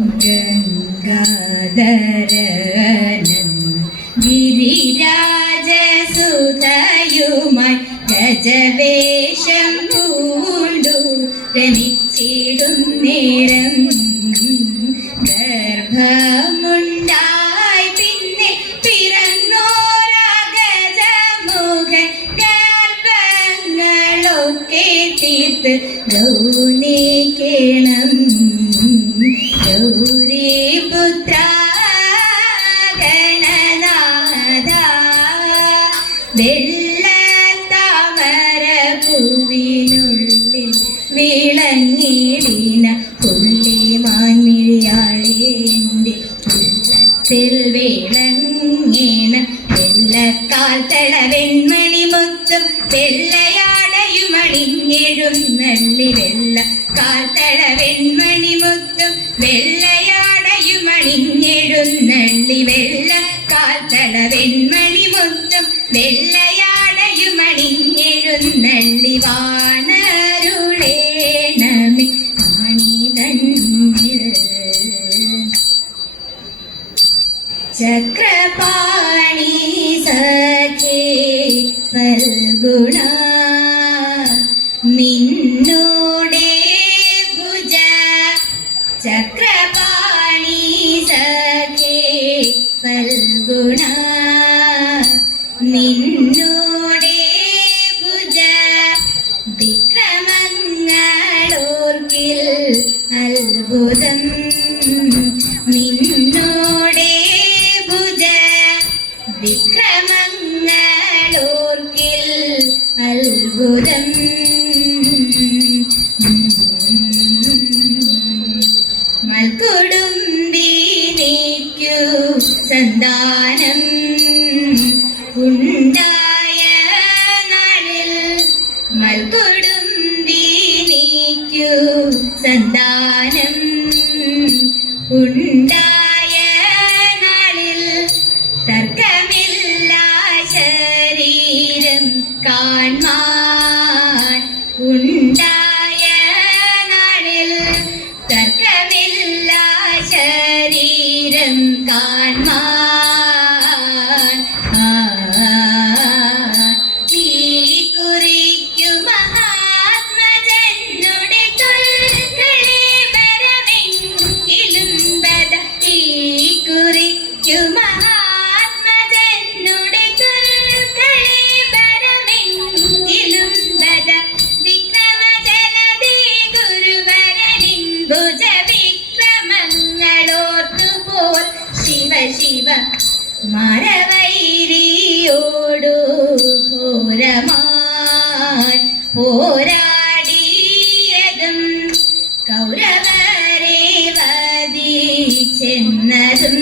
ഗംഗാധരൻ ഗിരിരാജസുതയുമായി ഗജവേഷം പൂണ്ടു രമിച്ചിടുന്നേരം ഗർഭമുണ്ടായി പിന്നെ പിറന്നോരഗജമുഖൻ ഗർഭങ്ങളൊക്കെ തീർത്ത് ഗൗനിക്കണം ഗൗരീപുത്ര ഗണനാഥ വെള്ളത്താമര പൂവിനുള്ളിൽ വിളങ്ങിടിന പുള്ളിമാൻമിഴിയാളെ എൻ്റെ ഉള്ളത്തിൽ വിളങ്ങേണ വെള്ളക്കാൽ തള വെൺമണിമുത്തും വെള്ളയാടയുമണിഞ്ഞെഴുന്നള്ളി വെള്ളക്കാൽ തള വെൺമണിമുത്തും വെള്ളയാടയുമണിഞ്ഞെഴുന്നള്ളി വെള്ളക്കാൽ തള വെൺമണിമുത്തും വെള്ളയാടയുമണിഞ്ഞെഴുന്നള്ളി വാണരുളേണമേ ആണിതന്നിൽ ചക്രപാണി സഖേ ഫൽഗുണ നിന്നോടെ ഭുജ ചക്രപാണി സഖേ ഫൽഗുണ നിന്നോടെ ഭുജ വിക്രമങ്ങളോർക്കിൽ അത്ഭുതം നിന്നോടെ ഭുജ വിക്രമങ്ങളോർക്കിൽ അത്ഭുതം മൽക്കൊടുംബിനിക്കു സന്താനം ഉണ്ടായ നാളിൽ മൽക്കൊടുംബിനിക്കു സന്താനം ഉണ്ടായ നാളിൽ തർക്കമില്ല ശരീരം കാൺമാൻ ഉണ്ടായ നാളിൽ തർക്കമില്ല ശരീരം കാൺമാൻ ഈ കുറിക്കു മഹാത്മജനുടെ തൊൽക്കളെ വരമെങ്കിലും ബദ ഈ കുറിക്കു മഹാത്മജനുടെ തൊൽക്കളെ വരമെങ്കിലും ബദ വിക്രമജനതേ ഗുരുവരനിൻ ഭുജ വിക്രമങ്ങളോർത്തുപോൽ ശിവ ശിവ മരവൈരിയോടു ഘോരമായി പോരാടിയതും കൗരവരെ വധിച്ചെന്നതും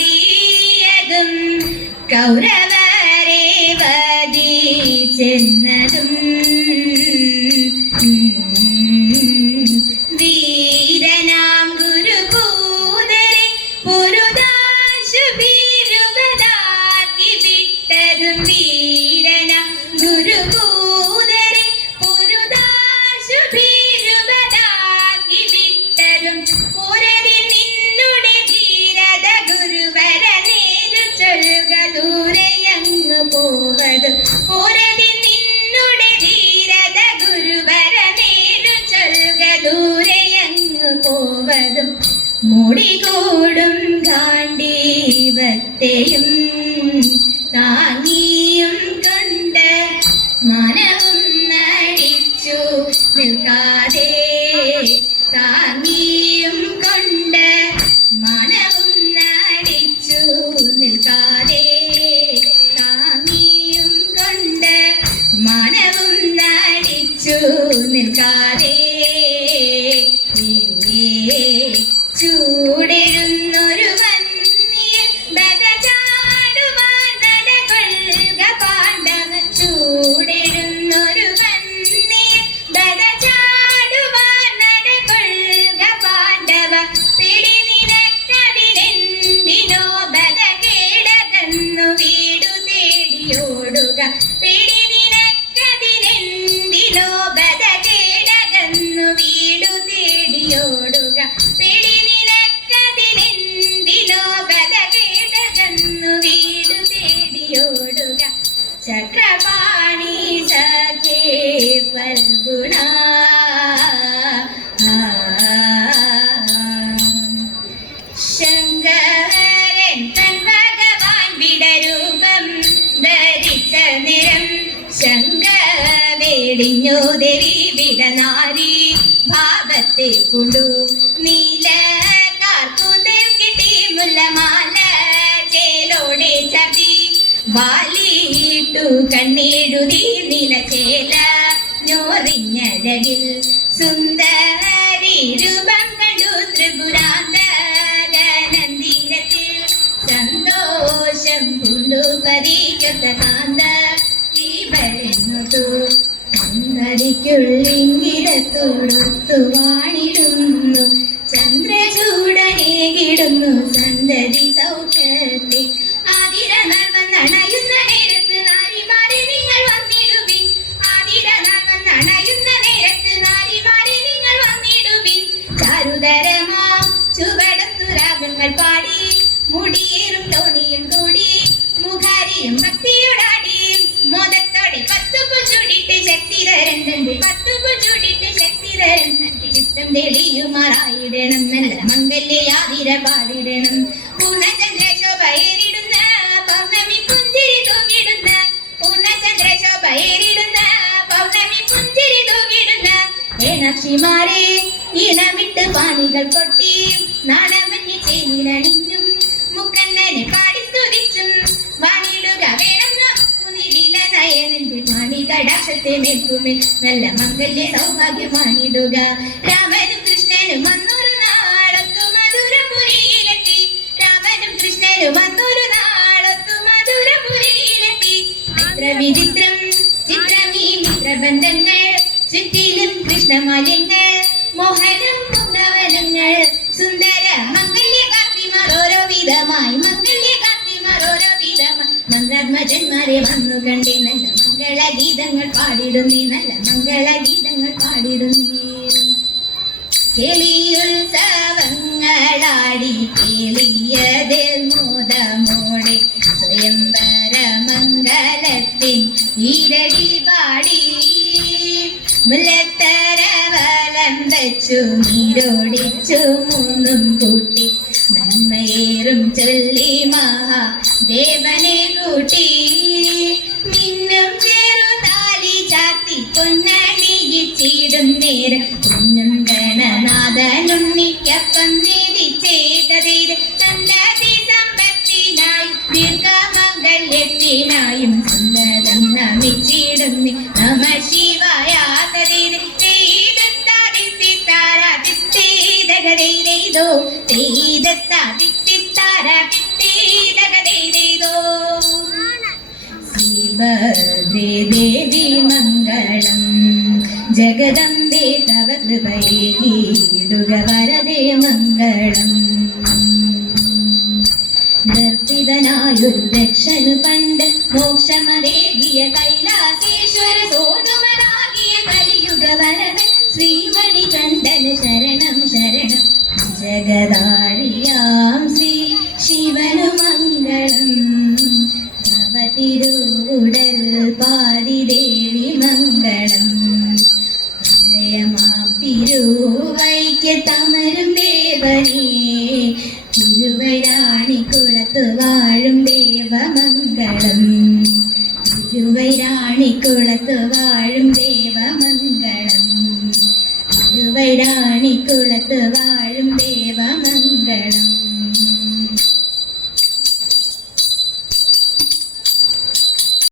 പോരാടിയതും കൗരവരെ വധിച്ചെന്നതും വീരനാം ഗുരുഭൂതരെ പുരുദാശു ഭീരുവതാക്കി വിട്ടതും വീരനാം ഗുരുഭൂതരെ പുരുദാശു ഭീരുവതാക്കി വിട്ടതും പുരതി നിന്നുടെ ധീരത ഗുരുവര നേരു ചൊല്ലുക ദൂരെയങ്ങ് പോവതും പുരതി നിന്നുടെ ധീരത ഗുരുവര നേരു ചൊല്ലുക ദൂരെയങ്ങ് പോവതും മുടികൂടും ഗാണ്ഡീവത്തെയും താങ്ങിയും കൊണ്ട് മനവും നടിച്ചു നിൽക്കാതെ താങ്ങിയും കൊണ്ട് മനവും നടിച്ചു നിൽക്കാതെ താങ്ങിയും കൊണ്ട് മനവും നടിച്ചു നിൽക്കാതെ ചൂടെഴുന്നൊരു വന്യൻ ബദ ചാടുവാൻ നടകൊള്ളുക പാണ്ഡവ ചൂടെഴുന്നൊരു വന്യൻ ബദ ചാടുവാൻ നടകൊള്ളുക പാണ്ഡവ പിടി നിനക്കതിനെന്തിനോ ബദ കേടകന്നു വീടു തേടിയോടുക പിടി നിനക്കതിനെന്തിനോ ബദ കേടകന്നു വീടു തേടിയോടുക ചക്രപാണി സഖേ ഫൽഗുണ ശങ്കരൻ തൻ ഭഗവാൻ വിടരൂപം ധരിച്ച നിരം ശങ്ക വേടിഞ്ഞു ദേവി വിടനാരി ഭാവത്തെ കൊണ്ടു നീല കാർക്കൂന്തൽ കിട്ടി മുല്ലമാല ചേലോടെ ചതി വാലിട്ടു കണ്ണെഴുതി നിലചേല ഞോറിഞ്ഞഴകിൽ സുന്ദരി രൂപം കണ്ടു ത്രിപുരാന്തകനന്ദിരത്തിൽ സന്തോഷം കൊണ്ടു പതിക്കൊത്ത കാന്ത ഇവരെന്നതു സന്തതിക്കുള്ളിങ്കിടത്തോടൊത്തു വാണിടുന്നു ചന്ദ്രചൂടനേകിടുന്നു സന്തതി സൗഖ്യത്തെ ആതിര വന്നണയുന്ന നേരത്ത് നാരിമാരെ നിങ്ങൾ വന്നിടുവിൻ ആതിര വന്നണയുന്ന നേരത്ത് നാരിമാരെ നിങ്ങൾ വന്നിടുവിൻ ചാരുതരമാം ചുവടത്തു രാഗങ്ങൾ പാടി മുടിയേറും തോണിയും കൂടി മുഖാരിയും ഭക്തിയോടാടി മോദത്തോടെ പത്തുപു ചൂടിട്ട് ശക്തിധരൻ തന്റെ പത്തുപു ചൂടിട്ട് ശക്തിധരൻ ചിത്തം തെളിയുമാറായിടണം നല്ല മംഗല്യാതിര പാടിടണം പൂർണ്ണചന്ദ്രശോഭയേറിടുന്ന പൗർണമി പുഞ്ചിരി തൂങ്ങിടുന്ന പൂർണ്ണചന്ദ്രശോഭയേറിടുന്ന പൗർണമി പുഞ്ചിരി തൂങ്ങിടുന്ന ഏണാക്ഷിമാരെ ഇണമിട്ട് പാണികൾ കൊട്ടി നാണമഞ്ഞ് ചേനിലണിഞ്ഞും മുക്കണ്ണനെ പാടി സ്തുതിച്ചും വാണിടുക വേണം നമുക്കു നിടില നയനന്റെ വാണി കടാക്ഷത്തെ മേൽക്കുമേൽ നല്ല മംഗല്യ സൗഭാഗ്യമാണിടുക രാമനും കൃഷ്ണനും വന്നൊരു നാളത്തു മധുരപുരിയിലെത്തി രാമനും കൃഷ്ണനും വന്നൊരു നാളത്തു മധുരപുരിയിലെത്തി എത്ര വിചിത്രം ചിത്രമീ മിത്രബന്ധങ്ങൾ ചുറ്റിലും കൃഷ്ണമാലിന്യങ്ങൾ മോഹനം പുങ്കവനങ്ങൾ സുന്ദര മംഗല്യകാർത്തിമാർ ഓരോ വിധമായി മംഗല്യകാർത്തിമാർ ഓരോ വിധമായി മന്ത്രാത്മജന്മാരെ വന്നു കണ്ടേ നല്ല മംഗളഗീതങ്ങൾ പാടിടുന്നേ നല്ല മംഗളഗീതങ്ങൾ പാടിടുന്നേ കേളിയുത്സവങ്ങളാടി കേളിയതിൽ മോദമോടെ സ്വയംവര മംഗലത്തിൻ ഈരടി പാടി മുല്ലത്തരവലം വെച്ചു നീരോടിച്ചു മൂന്നും കൂട്ടി നന്മയേറും ചൊല്ലി മഹാദേവനെ കൂട്ടി മിന്നും ചെറുതാലി ചാത്തി പൊന്നണിയിച്ചിടും നേരം പൊന്നും ഗണനാഥനുണ്ണിക്കൊപ്പം നേദിച്ചേതതേത് സന്തതി സമ്പത്തിനായും ദീർഘമംഗല്യത്തിനായും സുന്ദരം നമിച്ചിടും നമ ശിവായ ശ്രീഭദ്രേ ദേവി മംഗളം ജഗദംബേ തവ കൃപയേടുക വരദേ മംഗളം നിർത്തിതനായൊരു ദക്ഷനു പണ്ട് മോക്ഷമതേകിയ കൈലാസേശ്വര സോനുമനാകിയ കലിയുഗ വരദൻ ശ്രീമണി കണ്ഠന് ശരണം ശരണം ജഗദാരിയാം ശ്രീ ശിവനു മംഗളം തവ തിരുവുടൽ പാതിദേവി മംഗളം ഹൃദയമാം തിരുവൈക്യത്തമരും ദേവനേ തിരുവൈരാണിക്കുളത്ത് വാഴും ദേവമംഗളം തിരുവൈരാണിക്കുളത്ത് വാഴും ദേവമംഗളം തിരുവൈരാണിക്കുളത്ത് വാഴും ദേവമംഗളം